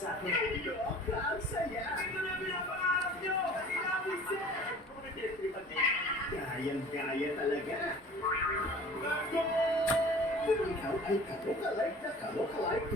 sa akin. Doka, ang saya! Ito na pinapangarap nyo! Kinabis eh! Gayang-gaya talaga! Ikaw ay kalokalike na kalokalike